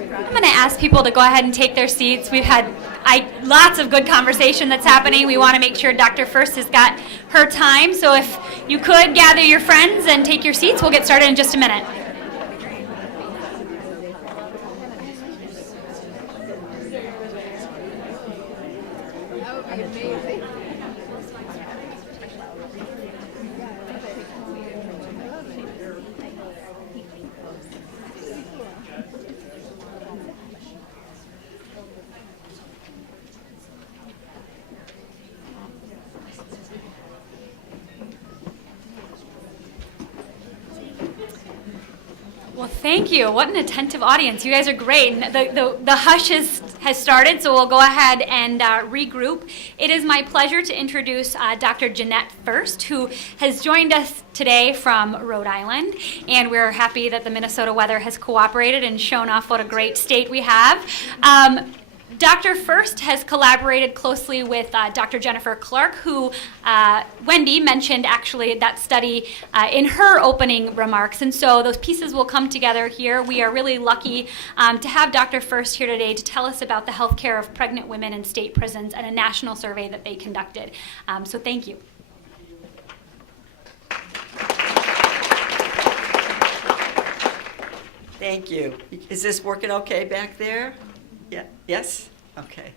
I'm going to ask people to go ahead and take their seats. We've had lots of good conversation that's happening. We want to make sure Dr. Ferszt has got her time. So if you could gather your friends and take your seats, we'll get started in just a minute. Well, thank you. What an attentive audience. You guys are great. And the hush has started, so we'll go ahead and regroup. It is my pleasure to introduce Dr. Ginette Ferszt, who has joined us today from Rhode Island. And we're happy that the Minnesota weather has cooperated and shown off what a great state we have. Dr. Ferszt has collaborated closely with Dr. Jennifer Clark, who Wendy mentioned actually that study in her opening remarks. And so those pieces will come together here. We are really lucky to have Dr. Ferszt here today to tell us about the health care of pregnant women in state prisons and a national survey that they conducted. So thank you. Thank you. Is this working okay back there? Yeah. Yes? Okay.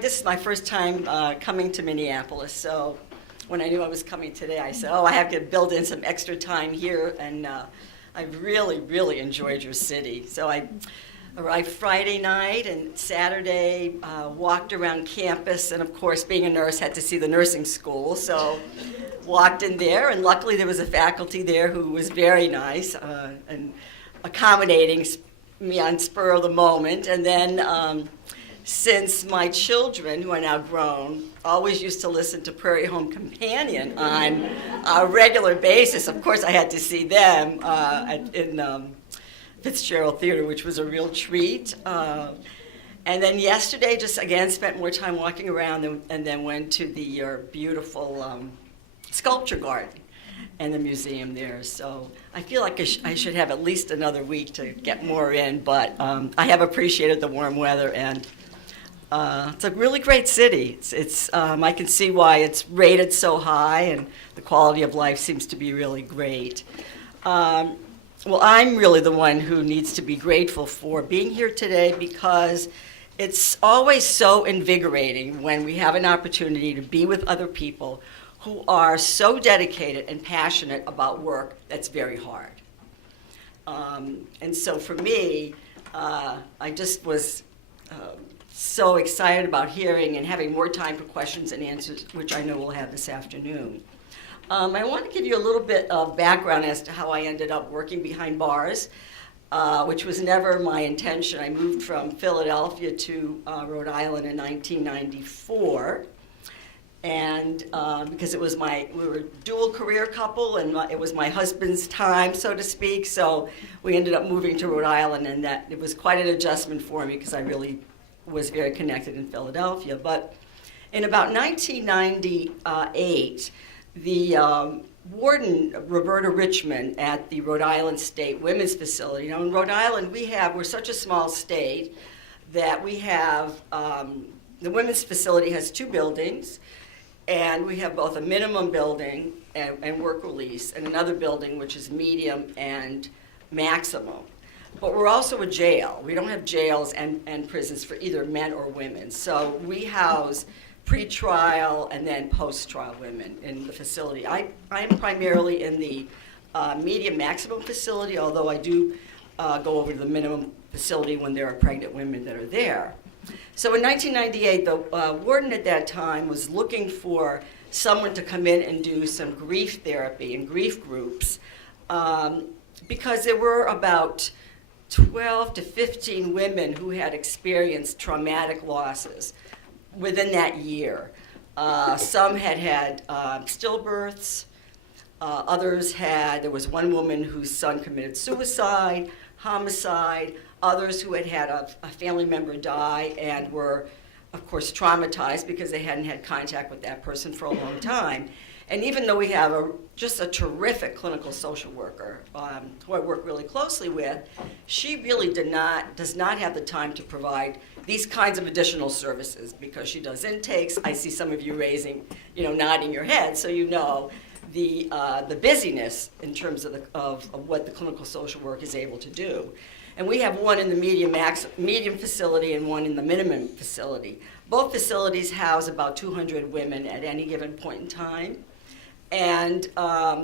This is my first time coming to Minneapolis, so when I knew I was coming today, I said, I have to build in some extra time here, and I've really, really enjoyed your city. So I arrived Friday night, and Saturday walked around campus, and of course, being a nurse, had to see the nursing school, so walked in there, and luckily there was a faculty there who was very nice and accommodating me on spur of the moment. And then since my children, who are now grown, always used to listen to Prairie Home Companion on a regular basis, of course I had to see them in Fitzgerald Theater, which was a real treat. And then yesterday, just again, spent more time walking around and then went to the beautiful sculpture garden and the museum there. So I feel like I should have at least another week to get more in, but I have appreciated the warm weather, and it's a really great city. I can see why it's rated so high, and the quality of life seems to be really great. I'm really the one who needs to be grateful for being here today, because it's always so invigorating when we have an opportunity to be with other people who are so dedicated and passionate about work that's very hard. And so for me, I just was so excited about hearing and having more time for questions and answers, which I know we'll have this afternoon. I want to give you a little bit of background as to how I ended up working behind bars, which was never my intention. I moved from Philadelphia to Rhode Island in 1994. And because we were a dual career couple, and it was my husband's time, so to speak, so we ended up moving to Rhode Island, and that it was quite an adjustment for me because I really was very connected in Philadelphia. But in about 1998, the warden, Roberta Richmond, at the Rhode Island State Women's Facility. In Rhode Island, we're such a small state that we have, the women's facility has 2 buildings, and we have both a minimum building and work release, and another building which is medium and maximum. But we're also a jail. We don't have jails and prisons for either men or women. So we house pre-trial and then post-trial women in the facility. I'm primarily in the medium maximum facility, although I do go over to the minimum facility when there are pregnant women that are there. So in 1998, the warden at that time was looking for someone to come in and do some grief therapy and grief groups, because there were about 12 to 15 women who had experienced traumatic losses within that year. Some had stillbirths, there was one woman whose son committed suicide, homicide, others who had a family member die and were, of course, traumatized because they hadn't had contact with that person for a long time. And even though we have just a terrific clinical social worker who I work really closely with, she really does not have the time to provide these kinds of additional services because she does intakes. I see some of you nodding your head, so you know the busyness in terms of what the clinical social work is able to do. And we have one in the medium facility and one in the minimum facility. Both facilities house about 200 women at any given point in time. And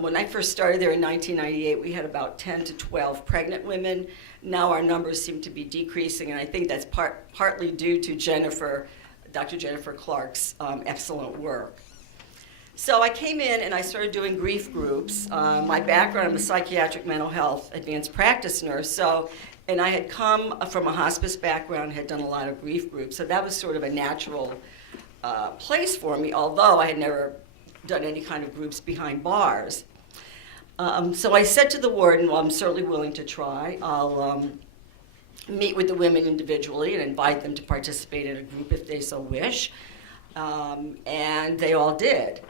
when I first started there in 1998, we had about 10 to 12 pregnant women. Now our numbers seem to be decreasing, and I think that's partly due to Dr. Jennifer Clark's excellent work. So I came in and I started doing grief groups. My background, I'm a psychiatric mental health advanced practice nurse, and I had come from a hospice background, had done a lot of grief groups, so that was sort of a natural place for me, although I had never done any kind of groups behind bars. So I said to the warden, well, I'm certainly willing to try. I'll meet with the women individually and invite them to participate in a group if they so wish. And they all did.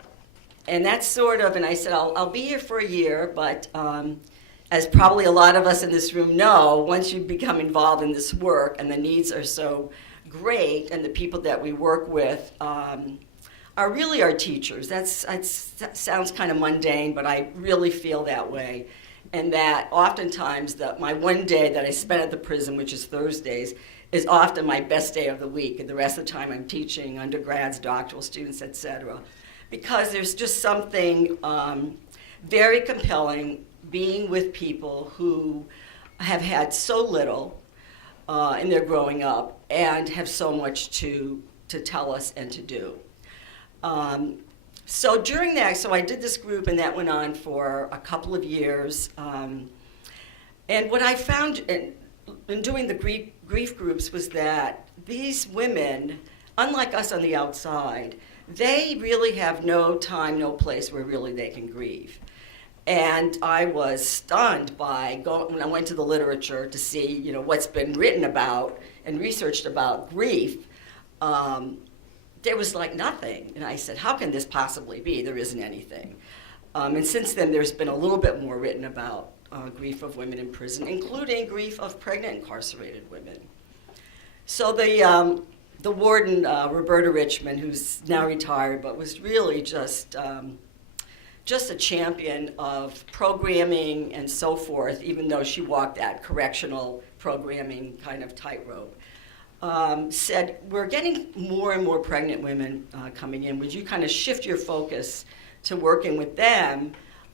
And that's sort of, and I said, I'll be here for a year, but as probably a lot of us in this room know, once you become involved in this work and the needs are so great and the people that we work with are really our teachers. That sounds kind of mundane, but I really feel that way. And that oftentimes my one day that I spend at the prison, which is Thursdays, is often my best day of the week. And the rest of the time I'm teaching undergrads, doctoral students, etc. Because there's just something very compelling being with people who have had so little in their growing up and have so much to tell us and to do. So during that, so I did this group, and that went on for a couple of years. And what I found in doing the grief groups was that these women, unlike us on the outside, they really have no time, no place where really they can grieve. And I was stunned by when I went to the literature to see, what's been written about and researched about grief. There was like nothing. And I said, how can this possibly be? There isn't anything. And since then, there's been a little bit more written about grief of women in prison, including grief of pregnant incarcerated women. So the warden, Roberta Richmond, who's now retired, but was really just a champion of programming and so forth, even though she walked that correctional programming kind of tightrope. Said, we're getting more and more pregnant women coming in. Would you kind of shift your focus to working with them?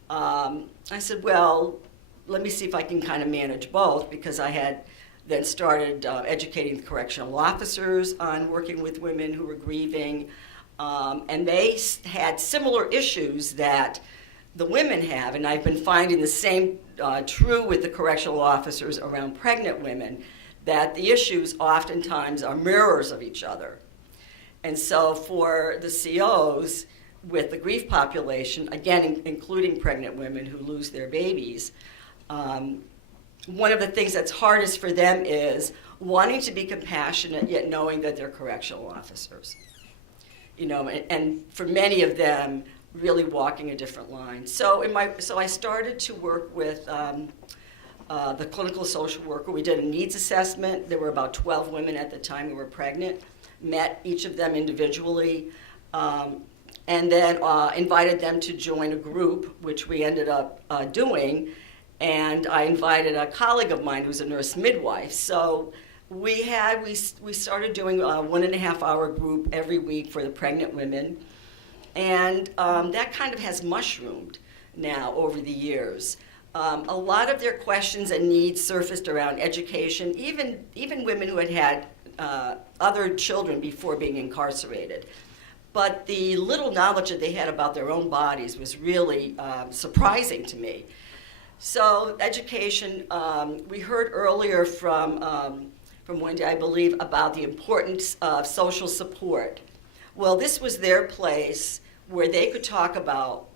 I said, well, let me see if I can kind of manage both, because I had then started educating the correctional officers on working with women who were grieving. And they had similar issues that the women have, and I've been finding the same true with the correctional officers around pregnant women, that the issues oftentimes are mirrors of each other. And so for the COs with the grief population, again, including pregnant women who lose their babies, one of the things that's hardest for them is wanting to be compassionate, yet knowing that they're correctional officers. And for many of them, really walking a different line. So I started to work with the clinical social worker. We did a needs assessment. There were about 12 women at the time who were pregnant, met each of them individually, and then invited them to join a group, which we ended up doing. And I invited a colleague of mine who's a nurse midwife. So we started doing a 1.5 hour group every week for the pregnant women. And that kind of has mushroomed now over the years. A lot of their questions and needs surfaced around education, even women who had other children before being incarcerated. But the little knowledge that they had about their own bodies was really surprising to me. So education, we heard earlier from Wendy, I believe, about the importance of social support. Well, this was their place where they could talk about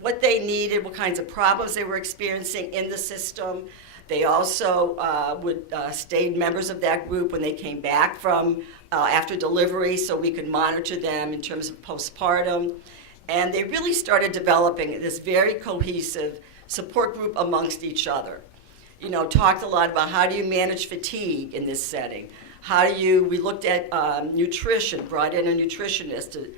what they needed, what kinds of problems they were experiencing in the system. They also would stay members of that group when they came back from after delivery, so we could monitor them in terms of postpartum. And they really started developing this very cohesive support group amongst each other. You know, talked a lot about how do you manage fatigue in this setting. We looked at nutrition, brought in a nutritionist to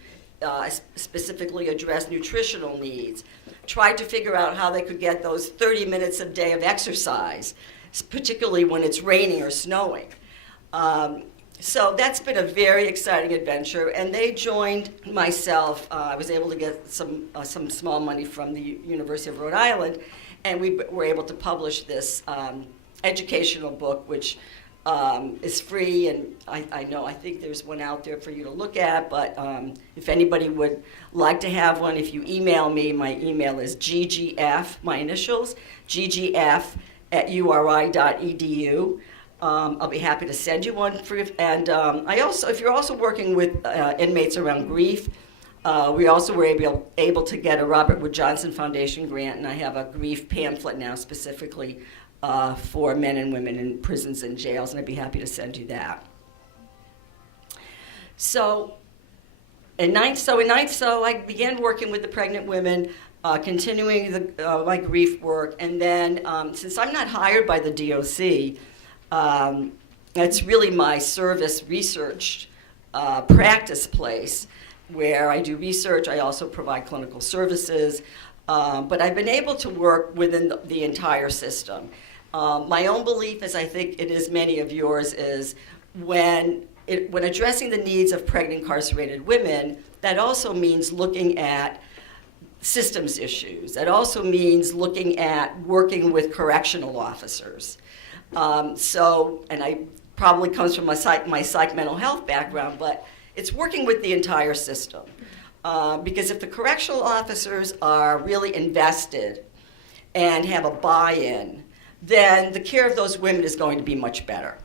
specifically address nutritional needs. Tried to figure out how they could get those 30 minutes a day of exercise, particularly when it's raining or snowing. So that's been a very exciting adventure, and they joined myself. I was able to get some small money from the University of Rhode Island, and we were able to publish this educational book, which is free, and I think there's one out there for you to look at, but if anybody would like to have one, if you email me, my email is ggf, my initials, ggf@uri.edu. I'll be happy to send you one free. And if you're also working with inmates around grief, we also were able to get a Robert Wood Johnson Foundation grant, and I have a grief pamphlet now specifically for men and women in prisons and jails, and I'd be happy to send you that. So I began working with the pregnant women, continuing my grief work, and then since I'm not hired by the DOC, it's really my service research practice place where I do research. I also provide clinical services, but I've been able to work within the entire system. My own belief, as I think it is many of yours, is when addressing the needs of pregnant incarcerated women, that also means looking at systems issues. That also means looking at working with correctional officers. And I probably comes from my psych mental health background, but it's working with the entire system. Because if the correctional officers are really invested and have a buy-in, then the care of those women is going to be much better.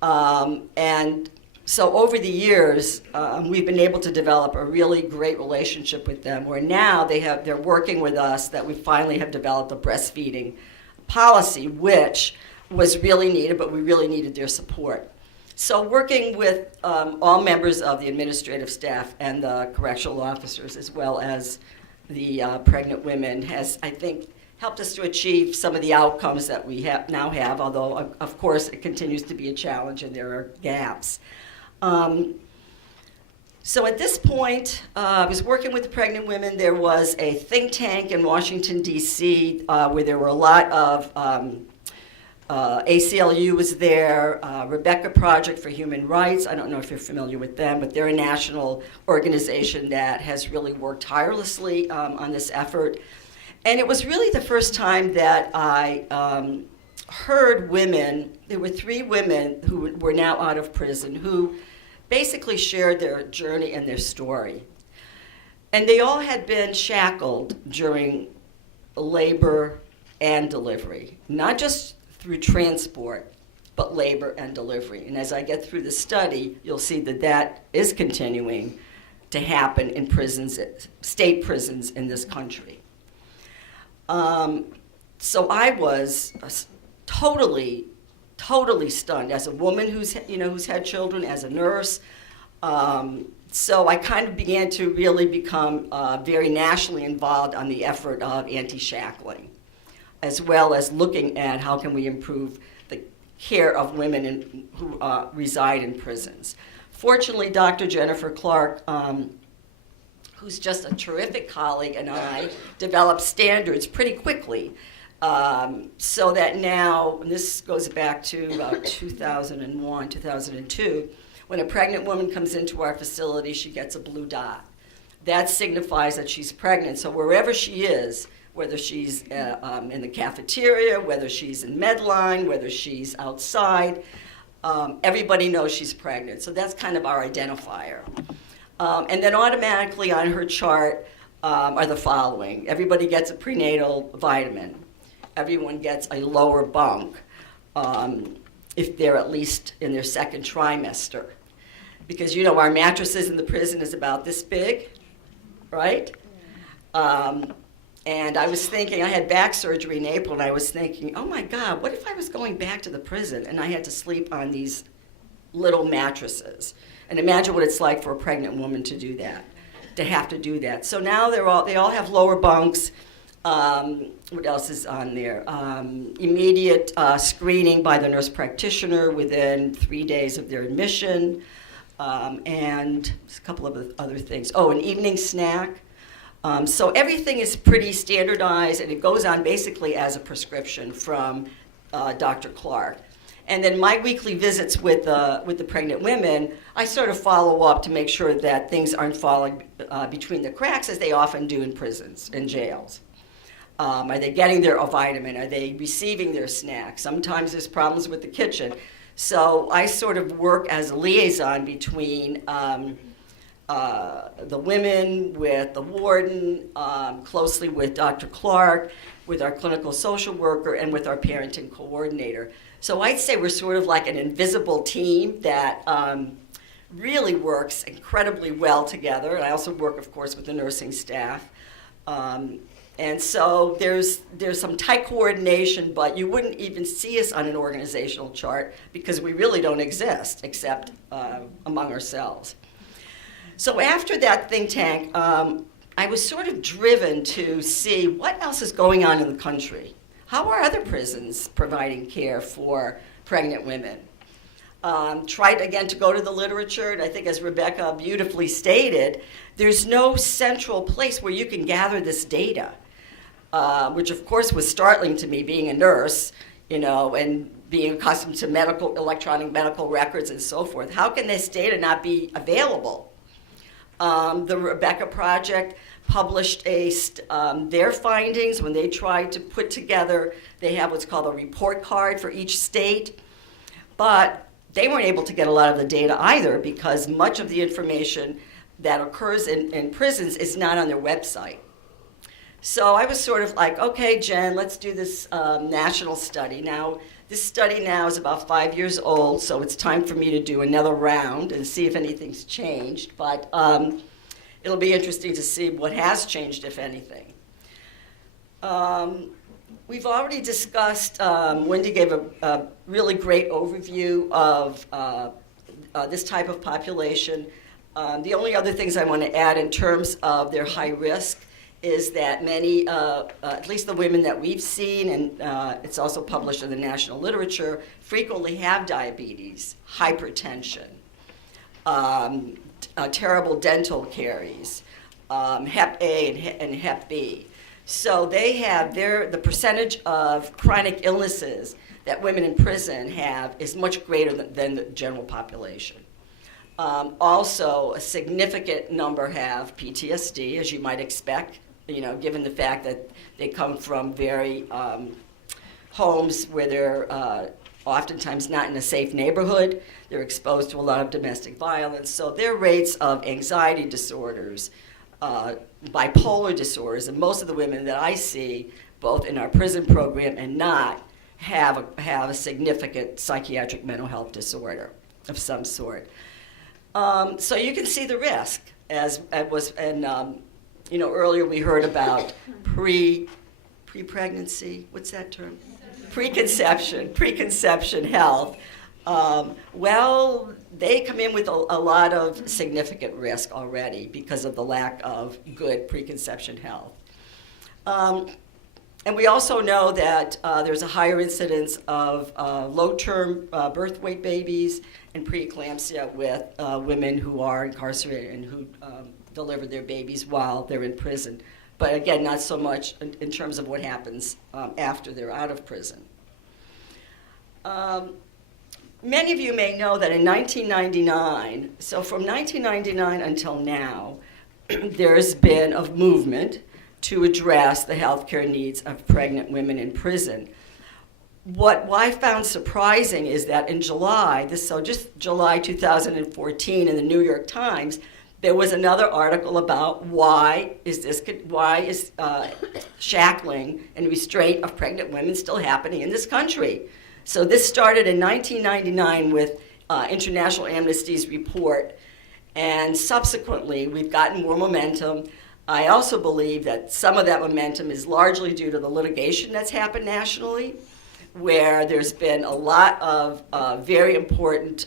And so over the years, we've been able to develop a really great relationship with them, where now they're working with us, that we finally have developed a breastfeeding policy, which was really needed, but we really needed their support. So working with all members of the administrative staff and the correctional officers, as well as the pregnant women, has, I think, helped us to achieve some of the outcomes that we now have, although, of course, it continues to be a challenge and there are gaps. So at this point, I was working with the pregnant women. There was a think tank in Washington, D.C., where there were a lot of ACLU was there, Rebecca Project for Human Rights. I don't know if you're familiar with them, but they're a national organization that has really worked tirelessly on this effort. And it was really the first time that I heard women. There were 3 women who were now out of prison who basically shared their journey and their story. And they all had been shackled during labor and delivery, not just through transport, but labor and delivery. And as I get through the study, you'll see that that is continuing to happen in prisons, state prisons in this country. So I was totally stunned as a woman who's had children, as a nurse. So I kind of began to really become very nationally involved on the effort of anti-shackling, as well as looking at how can we improve the care of women who reside in prisons. Fortunately, Dr. Jennifer Clark, who's just a terrific colleague, and I developed standards pretty quickly, so that now, and this goes back to about 2001, 2002, when a pregnant woman comes into our facility, she gets a blue dot. That signifies that she's pregnant, so wherever she is, whether she's in the cafeteria, whether she's in Medline, whether she's outside, everybody knows she's pregnant. So that's kind of our identifier. And then automatically on her chart are the following. Everybody gets a prenatal vitamin. Everyone gets a lower bunk if they're at least in their second trimester. Because, our mattresses in the prison is about this big, right? And I was thinking, I had back surgery in April, and I was thinking, oh my God, what if I was going back to the prison and I had to sleep on these little mattresses? And imagine what it's like for a pregnant woman to do that. to have to do that. So now they all have lower bunks. What else is on there? Immediate screening by the nurse practitioner within 3 days of their admission, and a couple of other things. Oh, an evening snack. So everything is pretty standardized, and it goes on basically as a prescription from Dr. Clark. And then my weekly visits with the pregnant women, I sort of follow up to make sure that things aren't falling between the cracks, as they often do in prisons and jails. Are they getting their vitamin? Are they receiving their snacks? Sometimes there's problems with the kitchen. So I sort of work as a liaison between the women, with the warden, closely with Dr. Clark, with our clinical social worker, and with our parenting coordinator. So I'd say we're sort of like an invisible team that really works incredibly well together. And I also work, of course, with the nursing staff. And so there's some tight coordination, but you wouldn't even see us on an organizational chart because we really don't exist except among ourselves. So after that think tank, I was sort of driven to see what else is going on in the country. How are other prisons providing care for pregnant women? Tried again to go to the literature, and I think as Rebecca beautifully stated, there's no central place where you can gather this data, which of course was startling to me being a nurse, and being accustomed to electronic medical records and so forth. How can this data not be available? The Rebecca Project published their findings when they tried to put together, they have what's called a report card for each state, but they weren't able to get a lot of the data either because much of the information that occurs in prisons is not on their website. So I was sort of like, okay, Jen, let's do this national study. Now, this study now is about 5 years old, so it's time for me to do another round and see if anything's changed. But it'll be interesting to see what has changed, if anything. We've already discussed, Wendy gave a really great overview of this type of population. The only other things I want to add in terms of their high risk is that many, at least the women that we've seen, and it's also published in the national literature, frequently have diabetes, hypertension, terrible dental caries, Hep A and Hep B. So they have the percentage of chronic illnesses that women in prison have is much greater than the general population. Also, a significant number have PTSD, as you might expect, given the fact that they come from very homes where they're oftentimes not in a safe neighborhood. They're exposed to a lot of domestic violence. So their rates of anxiety disorders, bipolar disorders, and most of the women that I see, both in our prison program and not, have a significant psychiatric mental health disorder of some sort. So you can see the risk, earlier we heard about pre-pregnancy, what's that term? Preconception health. Well, they come in with a lot of significant risk already because of the lack of good preconception health. And we also know that there's a higher incidence of low-term birth weight babies and preeclampsia with women who are incarcerated and who deliver their babies while they're in prison. But again, not so much in terms of what happens after they're out of prison. Many of you may know that in 1999, so from 1999 until now, there's been a movement to address the healthcare needs of pregnant women in prison. What I found surprising is that in July 2014 in the New York Times, there was another article about why is shackling and restraint of pregnant women still happening in this country. So this started in 1999 with International Amnesty's report, and subsequently we've gotten more momentum. I also believe that some of that momentum is largely due to the litigation that's happened nationally, where there's been a lot of very important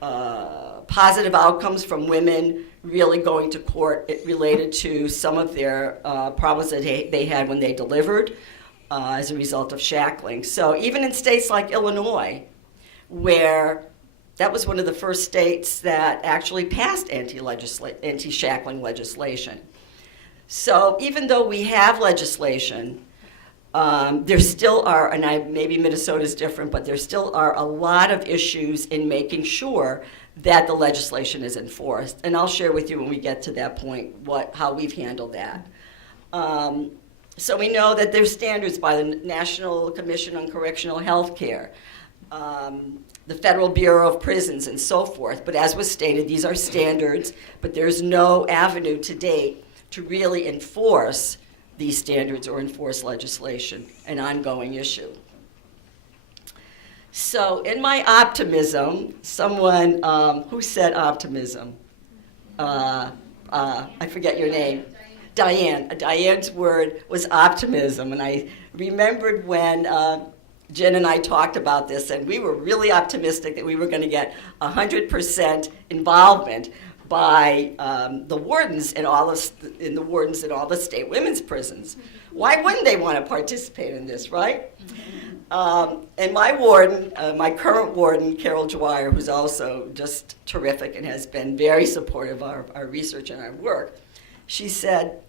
positive outcomes from women really going to court. It related to some of their problems that they had when they delivered as a result of shackling. So even in states like Illinois, where that was one of the first states that actually passed anti-shackling legislation. So even though we have legislation, there still are, and maybe Minnesota's different, but there still are a lot of issues in making sure that the legislation is enforced. And I'll share with you when we get to that point how we've handled that. So we know that there's standards by the National Commission on Correctional Health Care, the Federal Bureau of Prisons, and so forth. But as was stated, these are standards, but there's no avenue to date to really enforce these standards or enforce legislation, an ongoing issue. So in my optimism, someone, who said optimism? I forget your name. Diane. Diane's word was optimism, and I remembered when Jen and I talked about this, and we were really optimistic that we were going to get 100% involvement by the wardens in all the state women's prisons. Why wouldn't they want to participate in this, right? And my warden, my current warden, Carol Dwyer, who's also just terrific and has been very supportive of our research and our work, she said,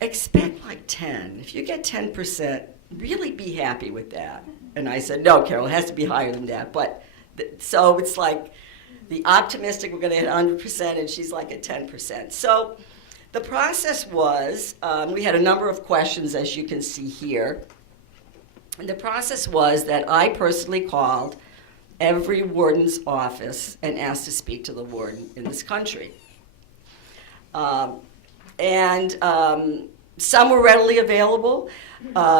expect like 10. If you get 10%, really be happy with that. And I said, no, Carol, it has to be higher than that. But so it's like the optimistic, we're going to hit 100%, and she's like at 10%. So the process was, we had a number of questions, as you can see here. And the process was that I personally called every warden's office and asked to speak to the warden in this country. Some were readily available.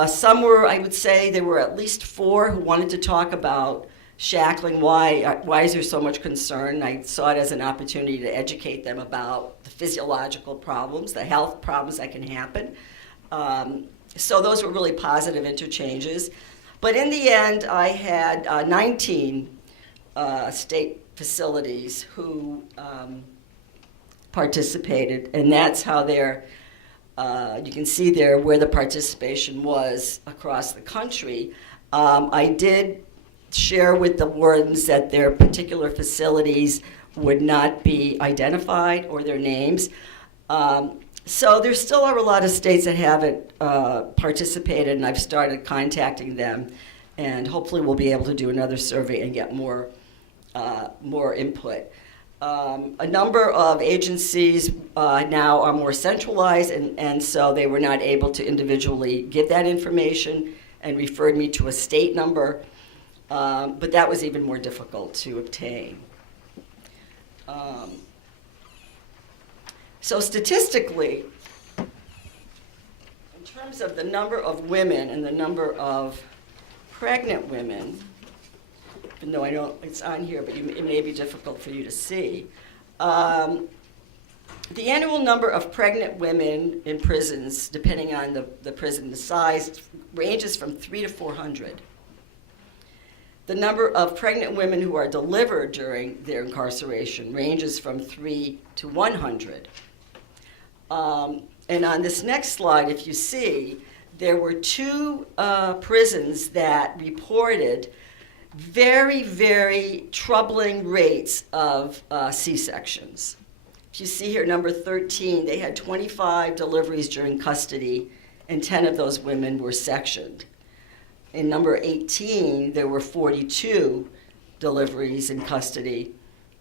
Some were, I would say, there were at least 4 who wanted to talk about shackling. Why is there so much concern? I saw it as an opportunity to educate them about the physiological problems, the health problems that can happen. So those were really positive interchanges. But in the end, I had 19 state facilities who participated, and that's how you can see there where the participation was across the country. I did share with the wardens that their particular facilities would not be identified or their names. So there still are a lot of states that haven't participated, and I've started contacting them, and hopefully we'll be able to do another survey and get more input. A number of agencies now are more centralized, and so they were not able to individually give that information and referred me to a state number, but that was even more difficult to obtain. So statistically, in terms of the number of women and the number of pregnant women, even though it's on here, but it may be difficult for you to see. The annual number of pregnant women in prisons, depending on the prison, the size, ranges from 300 to 400. The number of pregnant women who are delivered during their incarceration ranges from 3 to 100. And on this next slide, if you see, there were 2 prisons that reported very, very troubling rates of C-sections. If you see here, number 13, they had 25 deliveries during custody, and 10 of those women were sectioned. In number 18, there were 42 deliveries in custody,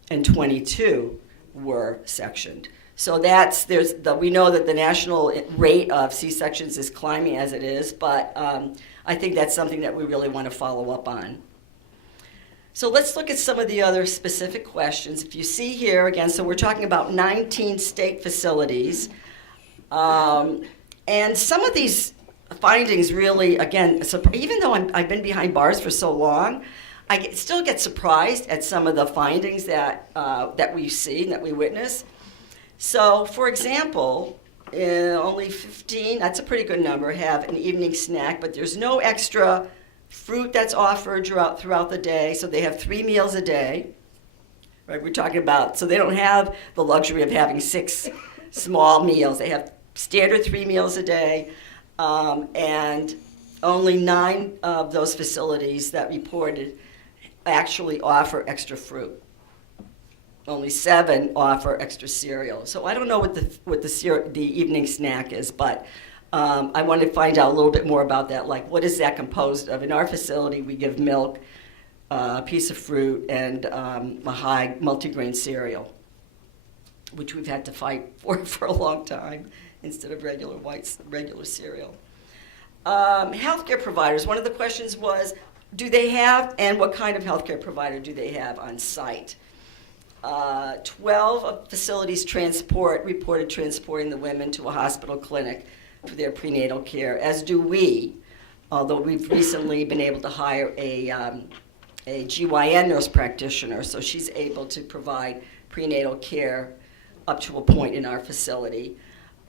and 22 were sectioned. So we know that the national rate of C-sections is climbing as it is, but I think that's something that we really want to follow up on. So let's look at some of the other specific questions. If you see here, again, so we're talking about 19 state facilities. And some of these findings really, again, even though I've been behind bars for so long, I still get surprised at some of the findings that we see and that we witness. So, for example, only 15, that's a pretty good number, have an evening snack, but there's no extra fruit that's offered throughout the day, so they have 3 meals a day. right? We're talking about, so they don't have the luxury of having 6 small meals. They have standard 3 meals a day, and only 9 of those facilities that reported actually offer extra fruit. Only 7 offer extra cereal. So I don't know what the evening snack is, but I want to find out a little bit more about that. Like, what is that composed of? In our facility, we give milk, a piece of fruit, and a high multigrain cereal, which we've had to fight for a long time instead of regular cereal. Healthcare providers. One of the questions was, do they have, and what kind of healthcare provider do they have on site? 12 of facilities reported transporting the women to a hospital clinic for their prenatal care, as do we, although we've recently been able to hire a GYN nurse practitioner, so she's able to provide prenatal care up to a point in our facility.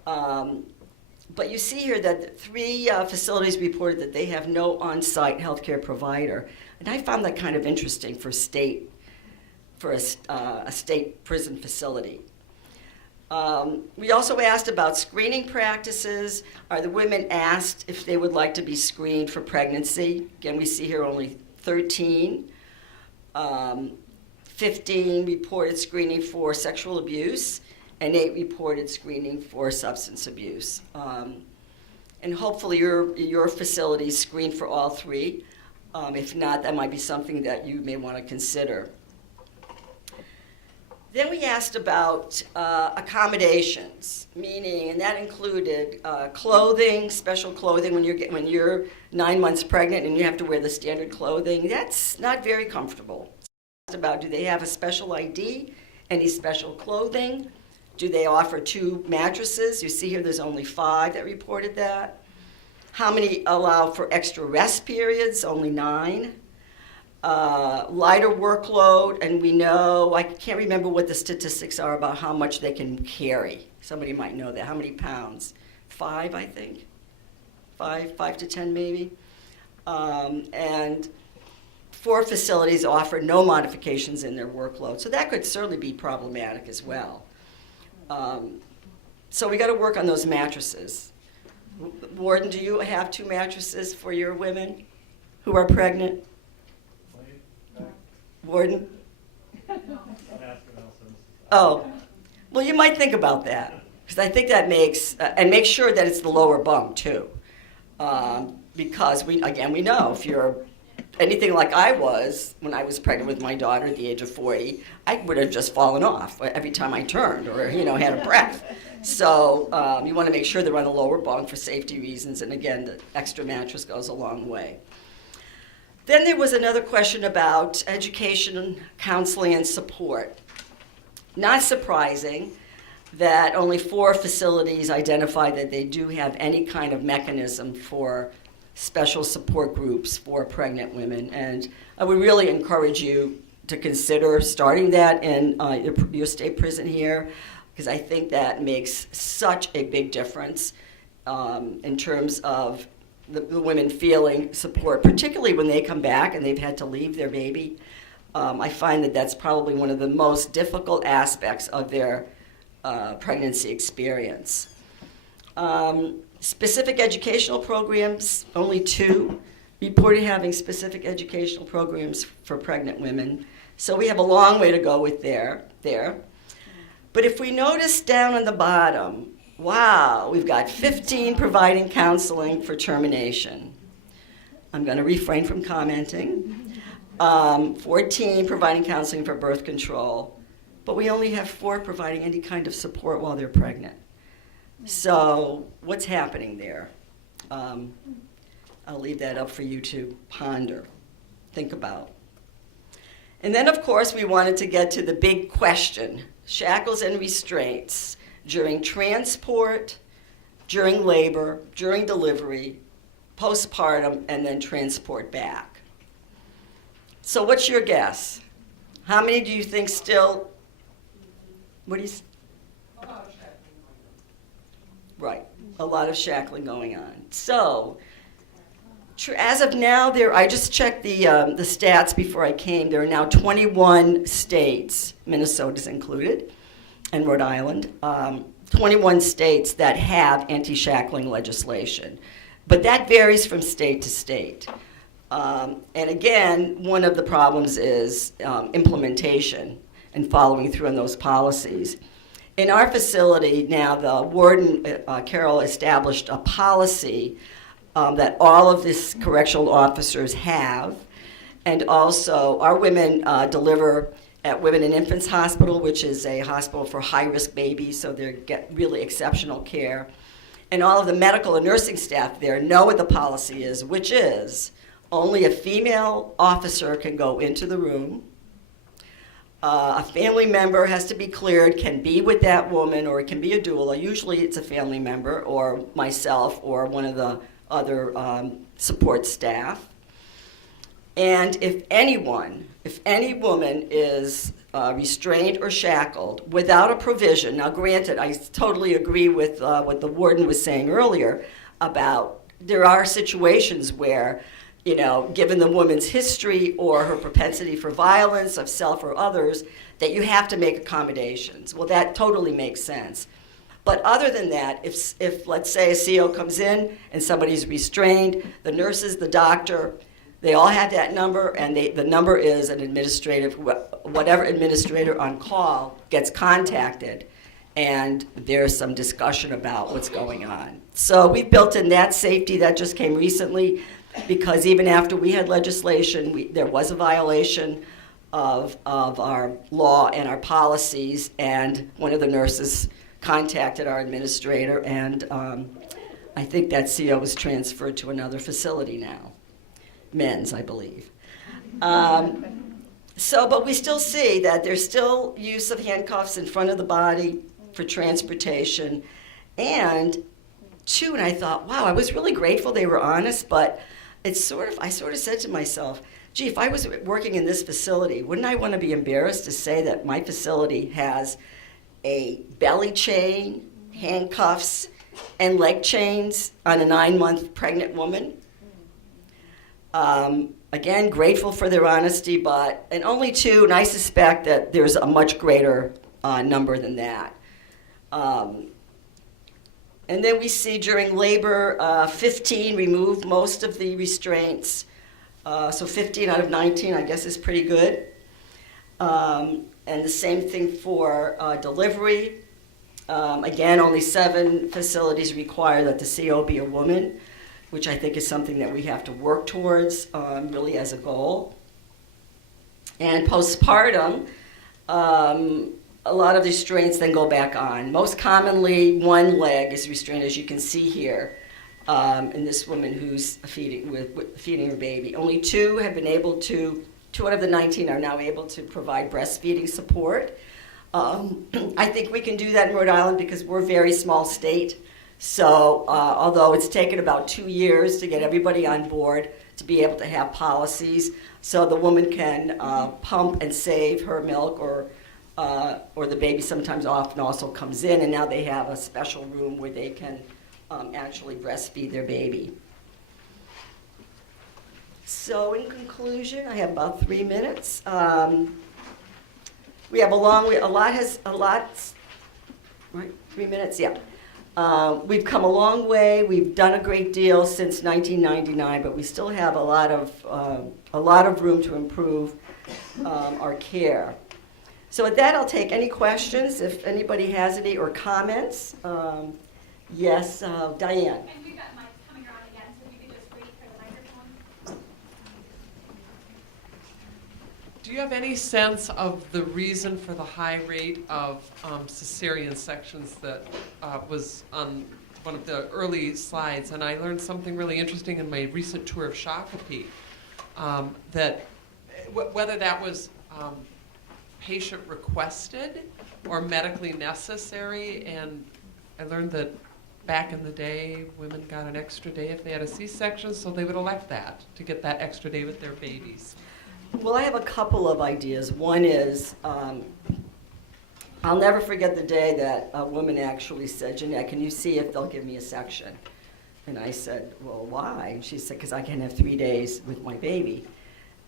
But you see here that 3 facilities reported that they have no on-site healthcare provider, and I found that kind of interesting for a state prison facility. We also asked about screening practices. Are the women asked if they would like to be screened for pregnancy? Again, we see here only 13. 15 reported screening for sexual abuse, and 8 reported screening for substance abuse. And hopefully your facilities screen for all 3. If not, that might be something that you may want to consider. Then we asked about accommodations, meaning, and that included clothing, special clothing when you're 9 months pregnant and you have to wear the standard clothing. That's not very comfortable. Asked about, do they have a special ID, any special clothing? Do they offer 2 mattresses? You see here there's only 5 that reported that. How many allow for extra rest periods? Only 9. Lighter workload, and we know, I can't remember what the statistics are about how much they can carry. Somebody might know that. How many pounds? 5, I think. 5 to 10 maybe. And 4 facilities offer no modifications in their workload. So that could certainly be problematic as well. So we got to work on those mattresses. Warden, do you have 2 mattresses for your women who are pregnant? Warden? Oh, well, you might think about that, because I think that makes, and make sure that it's the lower bunk too. Because we know if you're anything like I was when I was pregnant with my daughter at the age of 40, I would have just fallen off every time I turned or, had a breath. So you want to make sure they're on the lower bunk for safety reasons, and again, the extra mattress goes a long way. Then there was another question about education, counseling, and support. Not surprising that only 4 facilities identified that they do have any kind of mechanism for special support groups for pregnant women. And I would really encourage you to consider starting that in your state prison here, because I think that makes such a big difference in terms of the women feeling support, particularly when they come back and they've had to leave their baby. I find that that's probably one of the most difficult aspects of their pregnancy experience. Specific educational programs, only 2 reported having specific educational programs for pregnant women. So we have a long way to go with there. But if we notice down on the bottom, wow, we've got 15 providing counseling for termination. I'm going to refrain from commenting. 14 providing counseling for birth control, but we only have 4 providing any kind of support while they're pregnant. So what's happening there? I'll leave that up for you to ponder, think about. And then, of course, we wanted to get to the big question, shackles and restraints during transport, during labor, during delivery, postpartum, and then transport back. So what's your guess? How many do you think still, what do you say? Right, a lot of shackling going on. So As of now, I just checked the stats before I came. There are now 21 states, Minnesota's included, and Rhode Island, 21 states that have anti-shackling legislation. But that varies from state to state. And again, one of the problems is implementation and following through on those policies. In our facility now, the warden, Carol, established a policy that all of these correctional officers have, and also our women deliver at Women and Infants Hospital, which is a hospital for high-risk babies, so they get really exceptional care. And all of the medical and nursing staff there know what the policy is, which is only a female officer can go into the room. A family member has to be cleared, can be with that woman, or it can be a doula. Usually it's a family member, or myself, or one of the other support staff. And if any woman is restrained or shackled without a provision, now granted, I totally agree with what the warden was saying earlier about there are situations where, you know, given the woman's history or her propensity for violence of self or others, that you have to make accommodations. Well, that totally makes sense. But other than that, if let's say a CO comes in and somebody's restrained, the nurses, the doctor, they all have that number, and the number is an administrative, whatever administrator on call gets contacted, and there's some discussion about what's going on. So we built in that safety that just came recently, because even after we had legislation, there was a violation of our law and our policies, and one of the nurses contacted our administrator, and I think that CO was transferred to another facility now. Men's, I believe. But we still see that there's still use of handcuffs in front of the body for transportation. And I thought, wow, I was really grateful they were honest, but I sort of said to myself, gee, if I was working in this facility, wouldn't I want to be embarrassed to say that my facility has a belly chain, handcuffs, and leg chains on a 9-month pregnant woman? Again, grateful for their honesty, and only 2, and I suspect that there's a much greater number than that. And then we see during labor, 15 remove most of the restraints. So 15 out of 19, I guess, is pretty good. And the same thing for delivery. Again, only 7 facilities require that the CO be a woman, which I think is something that we have to work towards really as a goal. And postpartum, a lot of the restraints then go back on. Most commonly, one leg is restrained, as you can see here, in this woman who's feeding her baby. Only 2 have been able to, 2 out of the 19 are now able to provide breastfeeding support. I think we can do that in Rhode Island because we're a very small state. So although it's taken about 2 years to get everybody on board to be able to have policies, so the woman can pump and save her milk, or the baby sometimes often also comes in, and now they have a special room where they can actually breastfeed their baby. So in conclusion, I have about 3 minutes. We have a lot, right? 3 minutes, yeah. We've come a long way. We've done a great deal since 1999, but we still have a lot of room to improve our care. So with that, I'll take any questions if anybody has any or comments. Yes, Diane. And we've got mics coming around again, so if you could just wait for the microphone. Do you have any sense of the reason for the high rate of cesarean sections that was on one of the early slides? And I learned something really interesting in my recent tour of Shakopee, that whether that was patient requested or medically necessary. And I learned that back in the day, women got an extra day if they had a C-section, so they would elect that to get that extra day with their babies. Well, I have a couple of ideas. One is, I'll never forget the day that a woman actually said, Ginette, can you see if they'll give me a section? And I said, well, why? And she said, because I can have 3 days with my baby.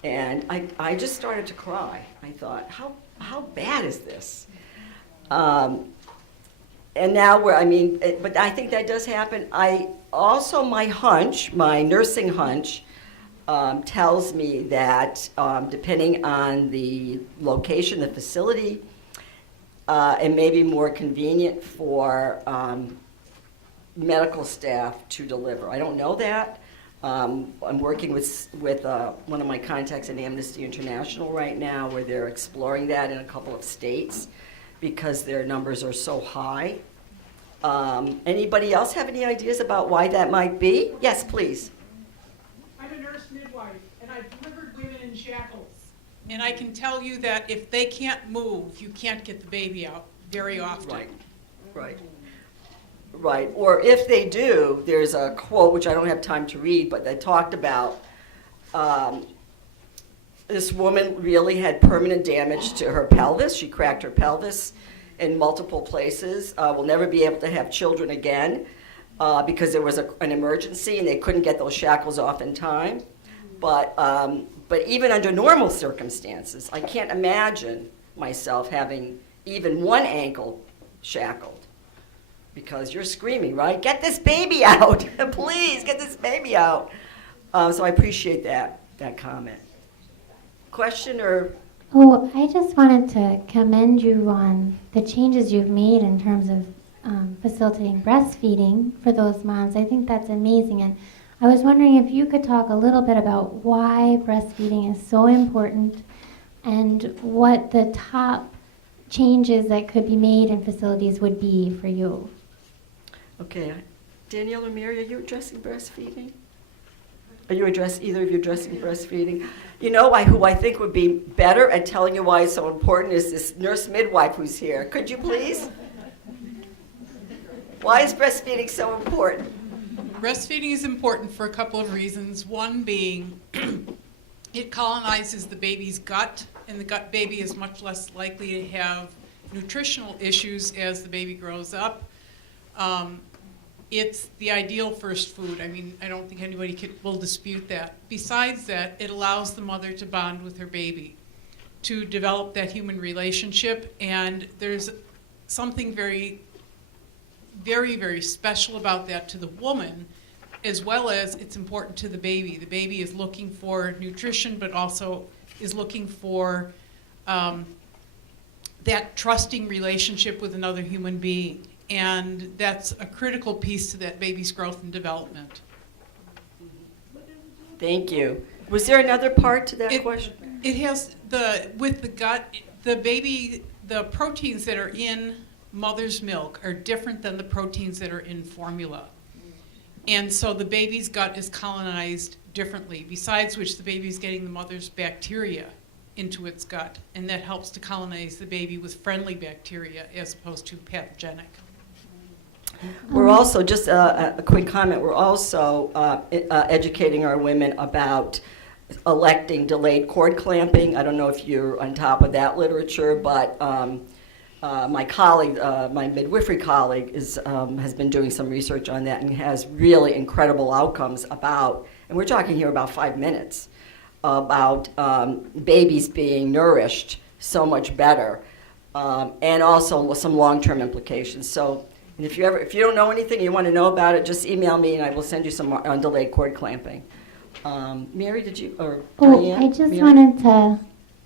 And I just started to cry. I thought, how bad is this? And now but I think that does happen. My nursing hunch, tells me that depending on the location, the facility, it may be more convenient for medical staff to deliver. I don't know that. I'm working with one of my contacts at Amnesty International right now, where they're exploring that in a couple of states because their numbers are so high. Anybody else have any ideas about why that might be? Yes, please. I'm a nurse midwife, and I've delivered women in shackles. And I can tell you that if they can't move, you can't get the baby out very often. Right. Or if they do, there's a quote, which I don't have time to read, but they talked about this woman really had permanent damage to her pelvis. She cracked her pelvis in multiple places. Will never be able to have children again because there was an emergency and they couldn't get those shackles off in time. But even under normal circumstances, I can't imagine myself having even one ankle shackled. Because you're screaming, right? Get this baby out! Please, get this baby out! So I appreciate that comment. Question or? Oh, I just wanted to commend you on the changes you've made in terms of facilitating breastfeeding for those moms. I think that's amazing. And I was wondering if you could talk a little bit about why breastfeeding is so important and what the top changes that could be made in facilities would be for you. Okay, Danielle or Mary, are you addressing breastfeeding? Either of you addressing breastfeeding? You know who I think would be better at telling you why it's so important is this nurse midwife who's here. Could you please? Why is breastfeeding so important? Breastfeeding is important for a couple of reasons. One being it colonizes the baby's gut, and the gut baby is much less likely to have nutritional issues as the baby grows up. It's the ideal first food. I mean, I don't think anybody will dispute that. Besides that, it allows the mother to bond with her baby, to develop that human relationship, and there's something very, very, very special about that to the woman, as well as it's important to the baby. The baby is looking for nutrition, but also is looking for that trusting relationship with another human being. And that's a critical piece to that baby's growth and development. Thank you. Was there another part to that question? It has with the gut, the proteins that are in mother's milk are different than the proteins that are in formula. And so the baby's gut is colonized differently, besides which the baby's getting the mother's bacteria into its gut, and that helps to colonize the baby with friendly bacteria as opposed to pathogenic. We're also, just a quick comment, we're also educating our women about electing delayed cord clamping. I don't know if you're on top of that literature, but my colleague, my midwifery colleague, has been doing some research on that and has really incredible outcomes about, and we're talking here about 5 minutes, about babies being nourished so much better, and also some long-term implications. So, and if you don't know anything, you want to know about it, just email me and I will send you some on delayed cord clamping. Mary, did you, or Diane? I just Mary? wanted to,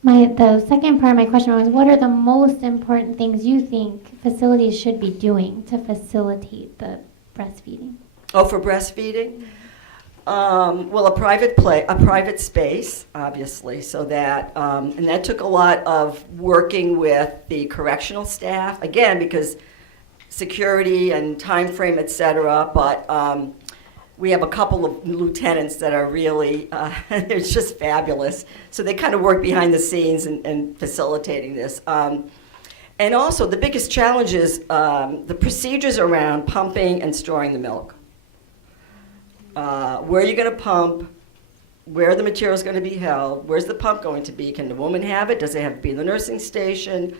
the second part of my question was, what are the most important things you think facilities should be doing to facilitate the breastfeeding? Oh, for breastfeeding? Well, a private space, obviously, so that, and that took a lot of working with the correctional staff, again, because security and time frame, et cetera, but we have a couple of lieutenants that are really, they're just fabulous. So they kind of work behind the scenes in facilitating this. And also, the biggest challenge is the procedures around pumping and storing the milk. Where are you going to pump? Where are the materials going to be held? Where's the pump going to be? Can the woman have it? Does it have to be in the nursing station?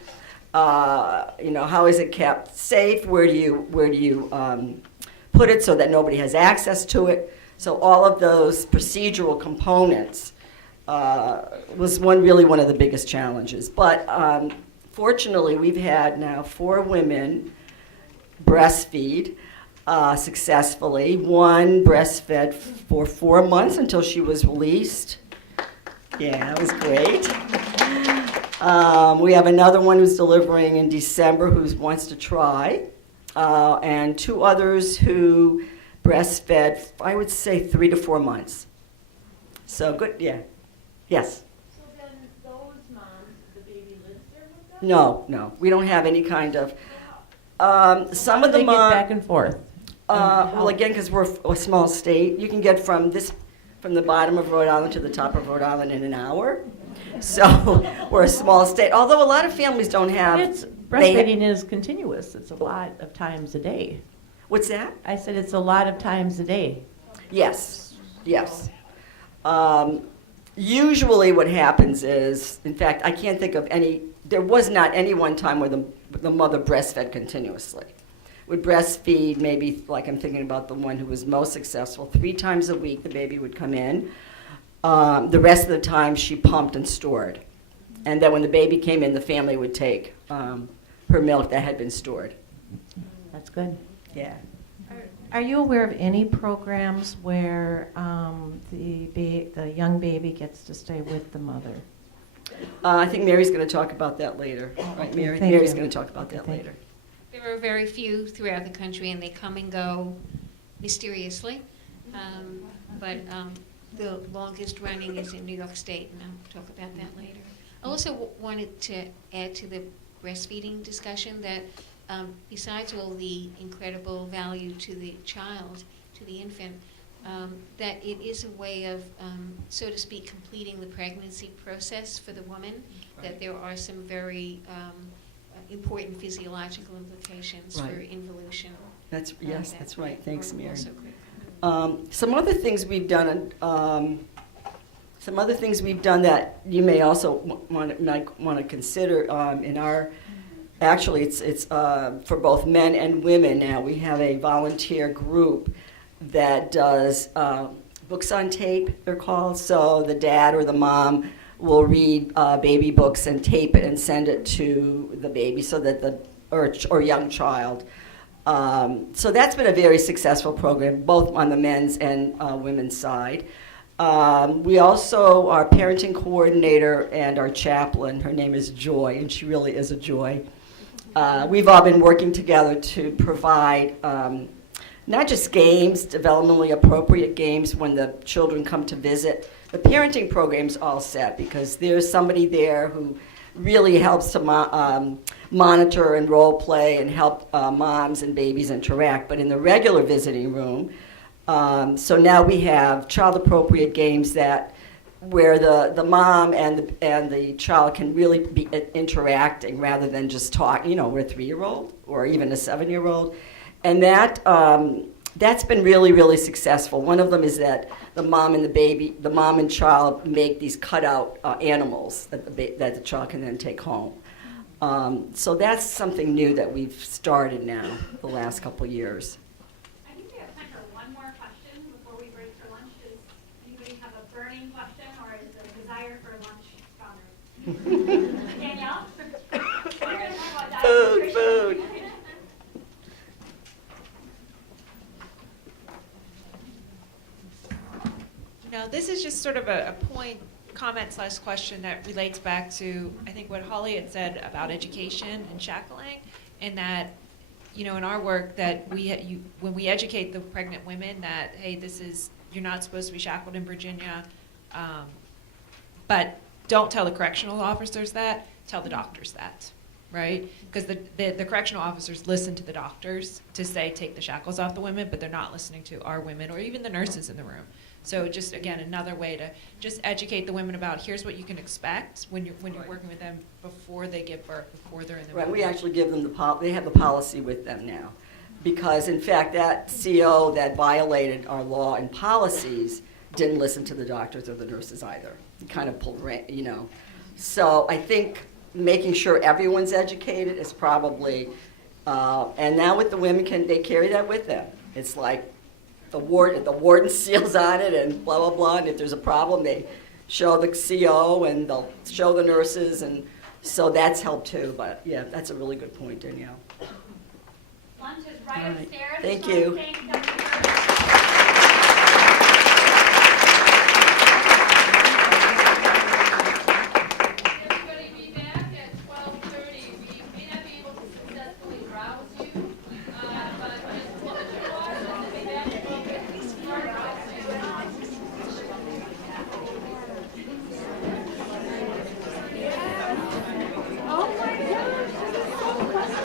How is it kept safe? Where do you put it so that nobody has access to it. So all of those procedural components was one of the biggest challenges. But fortunately, we've had now 4 women breastfeed successfully. One breastfed for 4 months until she was released. Yeah, it was great. We have another one who's delivering in December who wants to try, and 2 others who breastfed, I would say 3 to 4 months. So good, yeah. Yes? So then those moms, the baby lives there with them? No, we don't have any kind of, some of the They get moms. back and forth. Well, again, because we're a small state, you can get from the bottom of Rhode Island to the top of Rhode Island in an hour. So we're a small state, although a lot of families don't have. Breastfeeding is continuous. It's a lot of times a day. What's that? I said it's a lot of times a day. Yes. Usually what happens is, in fact, I can't think of any, there was not any one time where the mother breastfed continuously. Would breastfeed maybe, like I'm thinking about the one who was most successful, 3 times a week the baby would come in. The rest of the time she pumped and stored. And then when the baby came in, the family would take her milk that had been stored. That's good. Yeah. Are you aware of any programs where the young baby gets to stay with the mother? I think Mary's going to talk about that later. Right, Mary? Thank Mary's you. going to talk about that Thank later. There are very few throughout the country, and they come and go mysteriously. But the longest running is in New York State, and I'll talk about that later. I also wanted to add to the breastfeeding discussion that besides all the incredible value to the child, to the infant, that it is a way of, so to speak, completing the pregnancy process for the woman, that there are some very important physiological implications for involution. That's right. Thanks, Mary. Also critical. Some other things we've done that you may also want to consider in our. Actually, it's for both men and women now. We have a volunteer group that does books on tape, they're called. So the dad or the mom will read baby books and tape it and send it to the baby so that or young child. So that's been a very successful program, both on the men's and women's side. We also, our parenting coordinator and our chaplain, her name is Joy, and she really is a joy. We've all been working together to provide not just games, developmentally appropriate games when the children come to visit. The parenting program's all set because there's somebody there who really helps to monitor and role play and help moms and babies interact. But in the regular visiting room, so now we have child-appropriate games where the mom and the child can really be interacting rather than just talk. We're a 3-year-old or even a 7-year-old, and that's been really, really successful. One of them is that the mom and child make these cutout animals that the child can then take home. So that's something new that we've started now the last couple years. I think we have time for one more question before we break for lunch. Does anybody have a burning question or is there a desire for lunch stronger? Danielle? We're going to talk about diet nutrition. Food. No, this is just sort of a comment/question that relates back to, I think, what Holly had said about education and shackling, and that, in our work, that when we educate the pregnant women that, hey, you're not supposed to be shackled in Virginia, but don't tell the correctional officers that, tell the doctors that, right? Because the correctional officers listen to the doctors to say take the shackles off the women, but they're not listening to our women or even the nurses in the room. So just, again, another way to just educate the women about here's what you can expect when you're working with them before they give birth, before they're in the Right, room. we actually give them they have the policy with them now. Because, in fact, that CO that violated our law and policies didn't listen to the doctors or the nurses either. He kind of pulled, So I think making sure everyone's educated is probably, and now with the women, they carry that with them. It's like the warden seals on it and blah, blah, blah, and if there's a problem, they show the CO and they'll show the nurses, and so that's helped too, but yeah, that's a really good point, Danielle. Lunch is right All right. upstairs. Thank Just wanna you. thank Dr. Ferszt.